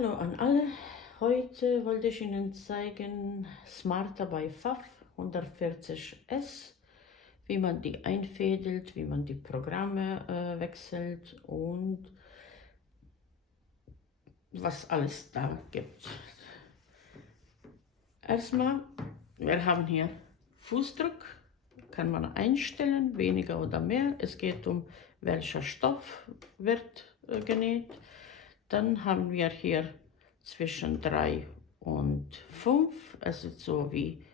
Hallo an alle, heute wollte ich Ihnen zeigen Smarter bei Pfaff 140S, wie man die einfädelt, wie man die Programme wechselt und was alles da gibt. Erstmal, wir haben hier Fußdruck, kann man einstellen, weniger oder mehr. Es geht um welcher Stoff wird genäht. Dann haben wir hier zwischen 3 und 5, es ist so wie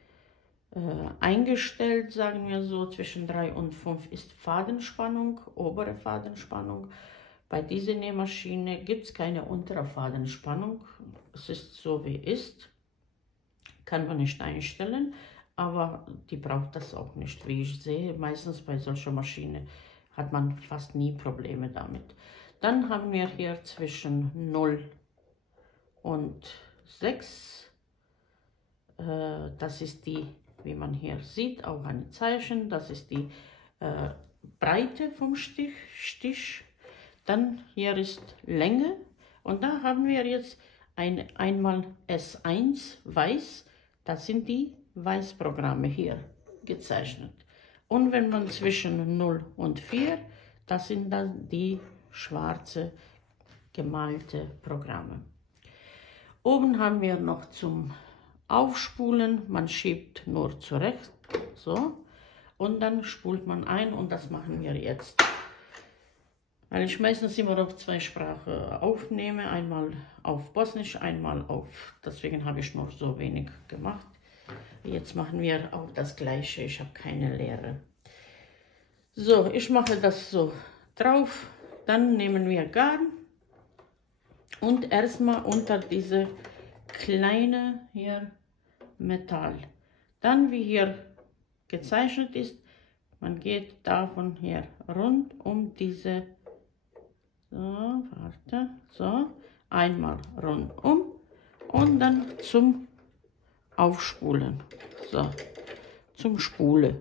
eingestellt, sagen wir so, zwischen 3 und 5 ist Fadenspannung, obere Fadenspannung. Bei dieser Nähmaschine gibt es keine untere Fadenspannung, es ist so wie ist, kann man nicht einstellen, aber die braucht das auch nicht, wie ich sehe. Meistens bei solcher Maschine hat man fast nie Probleme damit. Dann haben wir hier zwischen 0 und 6, das ist die, wie man hier sieht, auch ein Zeichen, das ist die Breite vom Stich. Dann hier ist Länge und da haben wir jetzt einmal S1 weiß, das sind die Weißprogramme hier gezeichnet. Und wenn man zwischen 0 und 4, das sind dann die schwarze gemalte Programme. Oben haben wir noch zum Aufspulen, man schiebt nur zurecht, so, und dann spult man ein und das machen wir jetzt. Weil ich meistens immer auf 2 Sprachen aufnehme, einmal auf Bosnisch, einmal auf, deswegen habe ich nur so wenig gemacht. Jetzt machen wir auch das gleiche, ich habe keine Lehre. So, ich mache das so drauf. Dann nehmen wir Garn und erstmal unter diese kleine hier Metall. Dann wie hier gezeichnet ist, man geht davon hier rund um diese, so, warte, so, einmal rundum und dann zum Aufspulen, so, zum Spule.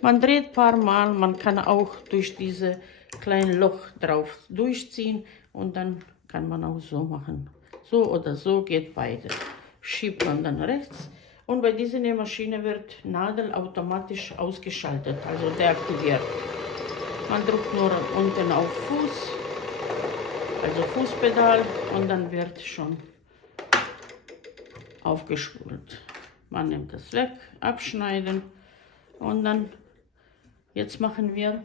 Man dreht ein paar Mal, man kann auch durch diese kleine Loch drauf durchziehen und dann kann man auch so machen. So oder so geht beide. Schiebt man dann rechts und bei dieser Nähmaschine wird Nadel automatisch ausgeschaltet, also deaktiviert. Man drückt nur unten auf Fuß, also Fußpedal und dann wird schon aufgespult. Man nimmt das weg, abschneiden und dann, jetzt machen wir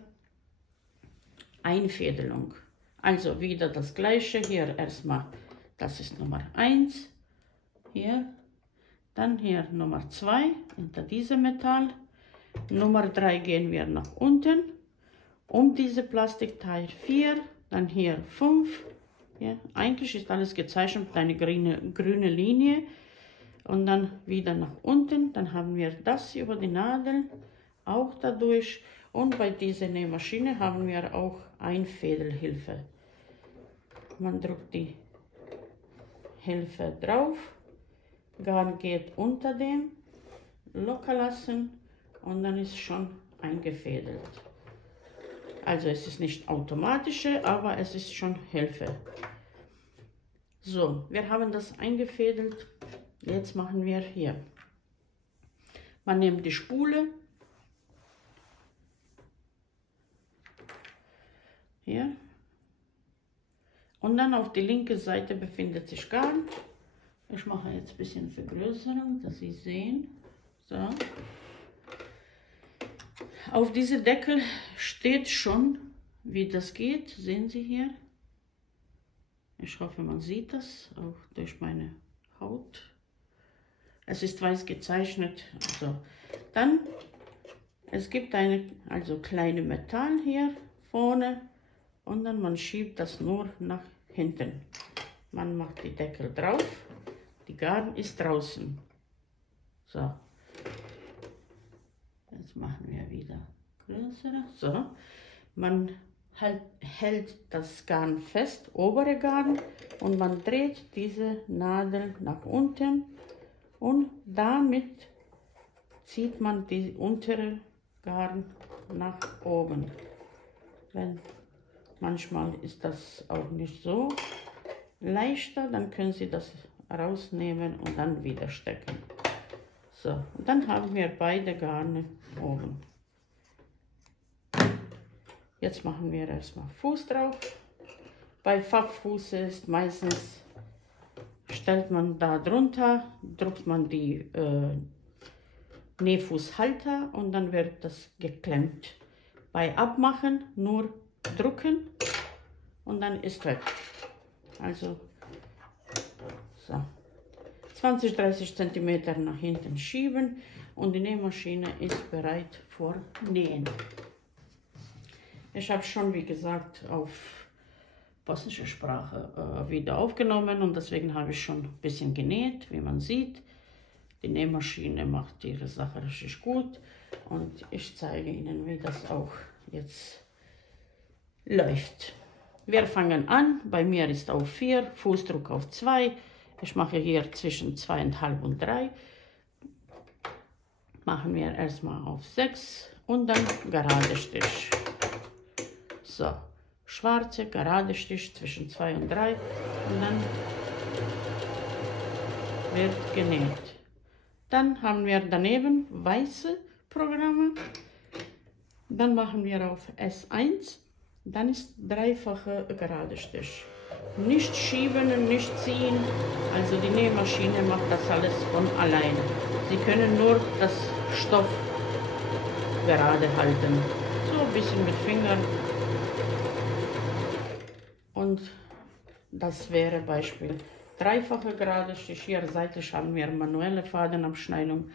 Einfädelung. Also wieder das gleiche, hier erstmal, das ist Nummer 1, hier, dann hier Nummer 2, hinter diesem Metall, Nummer 3 gehen wir nach unten, um diese Plastikteil 4, dann hier 5, ja, eigentlich ist alles gezeichnet, eine grüne Linie und dann wieder nach unten, dann haben wir das über die Nadel, auch dadurch. Und bei dieser Nähmaschine haben wir auch Einfädelhilfe. Man drückt die Hilfe drauf, Garn geht unter dem, locker lassen und dann ist schon eingefädelt. Also es ist nicht automatische, aber es ist schon Hilfe. So, wir haben das eingefädelt. Jetzt machen wir hier. Man nimmt die Spule. Hier. Und dann auf die linke Seite befindet sich Garn. Ich mache jetzt ein bisschen Vergrößerung, dass Sie sehen. So. Auf diese Deckel steht schon, wie das geht. Sehen Sie hier. Ich hoffe, man sieht das auch durch meine Haut. Es ist weiß gezeichnet. Also, dann, es gibt eine kleine Metall hier vorne. Und dann man schiebt das nur nach hinten. Man macht die Deckel drauf, die Garn ist draußen. So. Jetzt machen wir wieder größer. So. Man hält das Garn fest, obere Garn, und man dreht diese Nadel nach unten und damit zieht man die untere Garn nach oben. Manchmal ist das auch nicht so. leichter, dann können Sie das rausnehmen und dann wieder stecken. So, und dann haben wir beide Garne oben. Jetzt machen wir erstmal Fuß drauf. Bei Pfafffuß ist meistens, stellt man da drunter, drückt man die Nähfußhalter und dann wird das geklemmt. Bei Abmachen nur drücken und dann ist weg. Also so 20-30 cm nach hinten schieben und die Nähmaschine ist bereit für Nähen. Ich habe schon, wie gesagt, auf bosnische Sprache wieder aufgenommen und deswegen habe ich schon ein bisschen genäht, wie man sieht. Die Nähmaschine macht ihre Sache richtig gut und ich zeige Ihnen, wie das auch jetzt läuft. Wir fangen an, bei mir ist auf 4, Fußdruck auf 2. Ich mache hier zwischen 2,5 und 3. Machen wir erstmal auf 6 und dann gerade Stich. So, schwarze gerade Stich zwischen 2 und 3 und dann wird genäht. Dann haben wir daneben weiße Programme. Dann machen wir auf S1. Dann ist dreifache gerade Stich. Nicht schieben und nicht ziehen. Also die Nähmaschine macht das alles von alleine. Sie können nur das Stoff gerade halten. So ein bisschen mit Fingern. Und das wäre Beispiel. Dreifache gerade Stich. Hier seitlich haben wir manuelle Fadenabschneidung.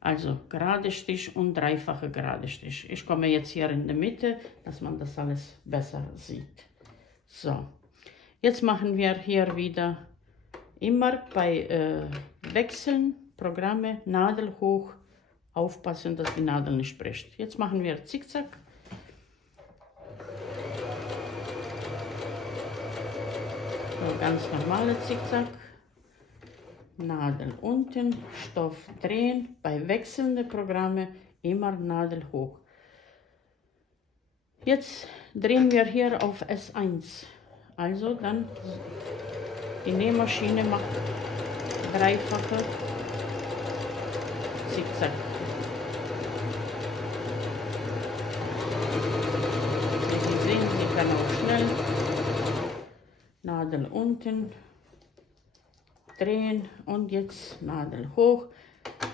Also gerade Stich und dreifache gerade Stich. Ich komme jetzt hier in der Mitte, dass man das alles besser sieht. So, jetzt machen wir hier wieder immer bei Wechseln, Programme, Nadel hoch, aufpassen, dass die Nadel nicht bricht. Jetzt machen wir Zickzack. So, ganz normale Zickzack. Nadel unten, Stoff drehen, bei wechselnden Programmen immer Nadel hoch. Jetzt drehen wir hier auf S1, also dann die Nähmaschine macht dreifache Zickzack. Wie Sie sehen, sie kann auch schnell. Nadel unten, drehen und jetzt Nadel hoch.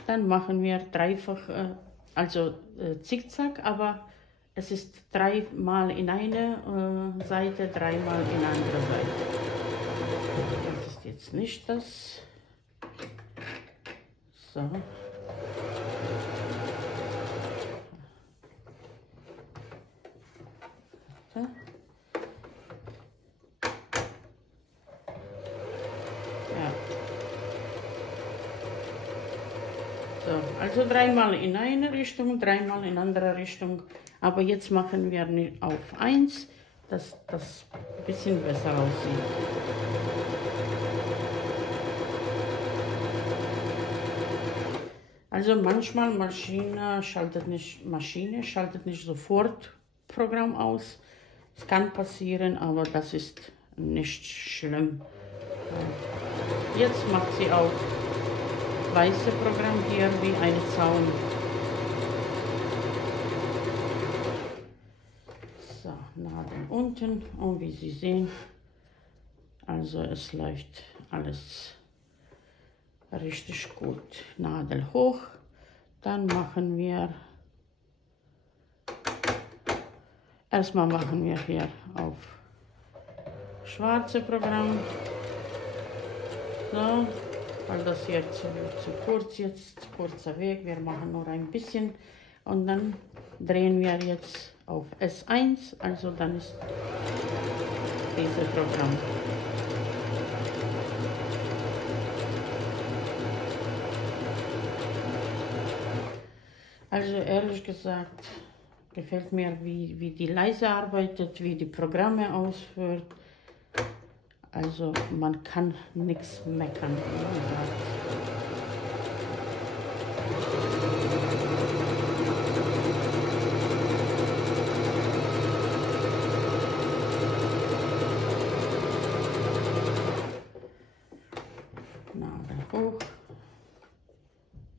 Dann machen wir dreifach, also Zickzack, aber es ist dreimal in eine Seite, dreimal in andere Seite. Das ist jetzt nicht das. So. So. So, also dreimal in eine Richtung, dreimal in andere Richtung. Aber jetzt machen wir nicht auf 1, dass das ein bisschen besser aussieht. Also manchmal Maschine schaltet nicht sofort Programm aus. Es kann passieren, aber das ist nicht schlimm. Jetzt macht sie auch weiße Programm hier wie ein Zaun. So, Nadel unten und wie Sie sehen, also es läuft alles richtig gut. Nadel hoch, dann machen wir, erstmal machen wir hier auf schwarze Programm. So. Weil das hier zu kurz jetzt, kurzer Weg, wir machen nur ein bisschen und dann drehen wir jetzt auf S1, also dann ist dieses Programm. Also ehrlich gesagt, gefällt mir, wie die leise arbeitet, wie die Programme ausführt. Also man kann nichts meckern. hoch.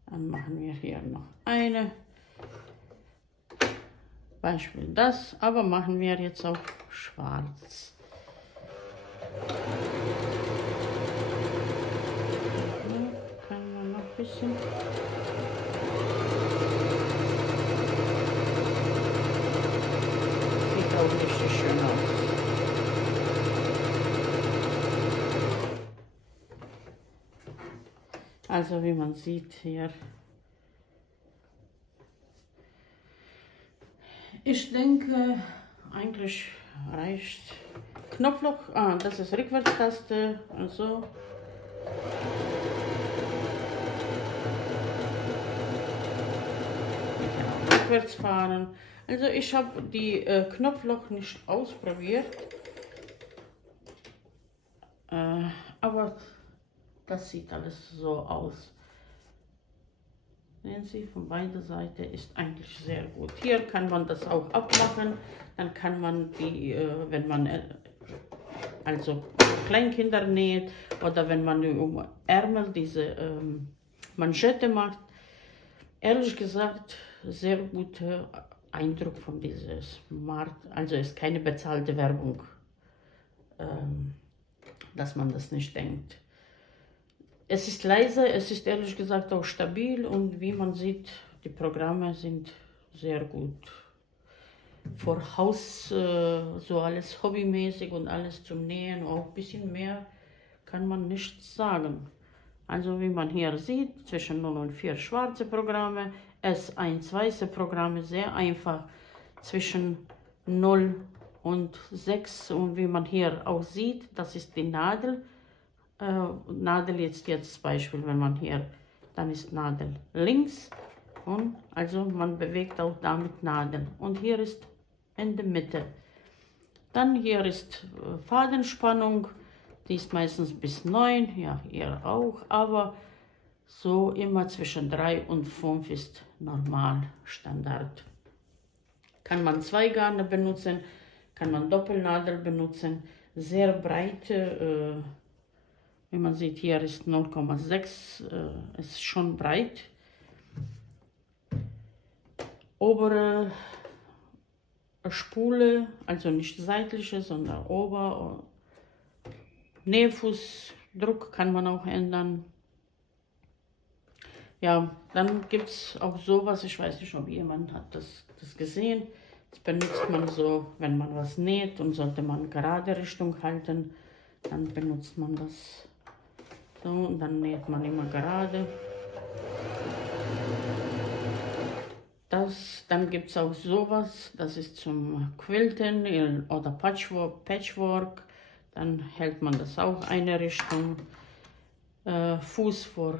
Dann machen wir hier noch eine. Beispiel das, aber machen wir jetzt auch schwarz. Können wir noch ein bisschen. Sieht auch richtig schön aus. Also wie man sieht hier. Ich denke, eigentlich reicht Knopfloch. Ah, das ist Rückwärtstaste. Also. Rückwärts fahren. Also ich habe die Knopfloch nicht ausprobiert. Aber das sieht alles so aus. Sehen Sie, von beider Seite ist eigentlich sehr gut. Hier kann man das auch abmachen. Dann kann man die, wenn man also Kleinkinder näht oder wenn man um Ärmel diese Manschette macht. Ehrlich gesagt, sehr guter Eindruck von dieses Markt. Also ist keine bezahlte Werbung, dass man das nicht denkt. Es ist leise, es ist ehrlich gesagt auch stabil und wie man sieht, die Programme sind sehr gut. Vor Haus, so alles hobbymäßig und alles zum Nähen, auch ein bisschen mehr kann man nicht sagen. Also wie man hier sieht, zwischen 0 und 4 schwarze Programme, S1 weiße Programme, sehr einfach, zwischen 0 und 6 und wie man hier auch sieht, das ist die Nadel. Nadel jetzt Beispiel, wenn man hier, dann ist Nadel links und also man bewegt auch damit Nadeln und hier ist in der Mitte. Dann hier ist Fadenspannung, die ist meistens bis 9, ja hier auch, aber so immer zwischen 3 und 5 ist normal, Standard. Kann man Zweigarne benutzen, kann man Doppelnadel benutzen, sehr breite, wie man sieht, hier ist 0,6, ist schon breit. Obere Spule, also nicht seitliche, sondern Ober- Nähfußdruck kann man auch ändern. Ja, dann gibt es auch sowas, ich weiß nicht, ob jemand hat das gesehen. Das benutzt man so, wenn man was näht und sollte man gerade Richtung halten, dann benutzt man das. So, und dann näht man immer gerade. Dann gibt es auch sowas, das ist zum Quilten oder Patchwork. Dann hält man das auch eine Richtung. Fuß vor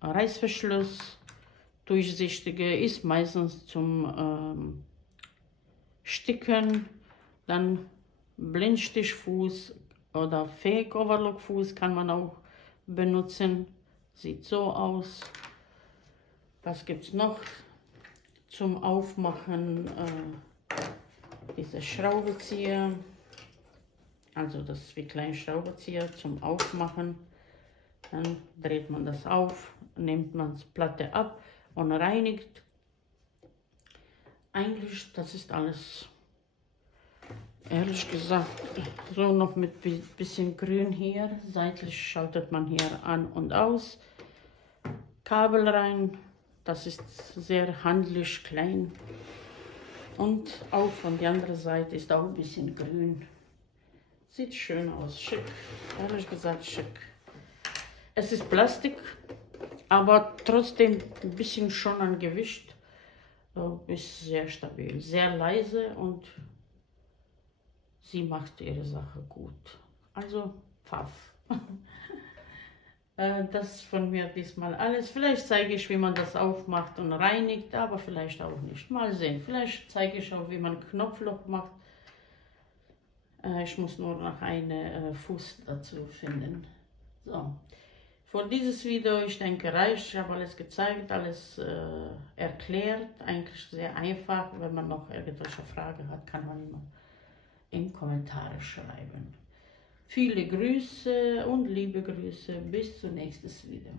Reißverschluss. Durchsichtige ist meistens zum Sticken. Dann Blindstichfuß oder Fake Overlock Fuß kann man auch benutzen. Sieht so aus. Was gibt es noch? Zum Aufmachen diese Schraubenzieher. Also das ist wie kleine Schraubenzieher zum Aufmachen. Dann dreht man das auf, nimmt man die Platte ab und reinigt. Eigentlich, das ist alles. Ehrlich gesagt, so noch mit bisschen Grün hier. Seitlich schaltet man hier an und aus. Kabel rein, das ist sehr handlich klein. Und auch von der anderen Seite ist auch ein bisschen grün. Sieht schön aus, schick. Ehrlich gesagt, schick. Es ist Plastik, aber trotzdem ein bisschen schon an Gewicht. Ist sehr stabil, sehr leise und sie macht ihre Sache gut. Also, Pfaff. Das von mir diesmal alles. Vielleicht zeige ich, wie man das aufmacht und reinigt, aber vielleicht auch nicht. Mal sehen. Vielleicht zeige ich auch, wie man Knopfloch macht. Ich muss nur noch einen Fuß dazu finden. So. Für dieses Video, ich denke, reicht. Ich habe alles gezeigt, alles erklärt. Eigentlich sehr einfach. Wenn man noch irgendwelche Fragen hat, kann man immer in Kommentare schreiben. Viele Grüße und liebe Grüße. Bis zum nächsten Video.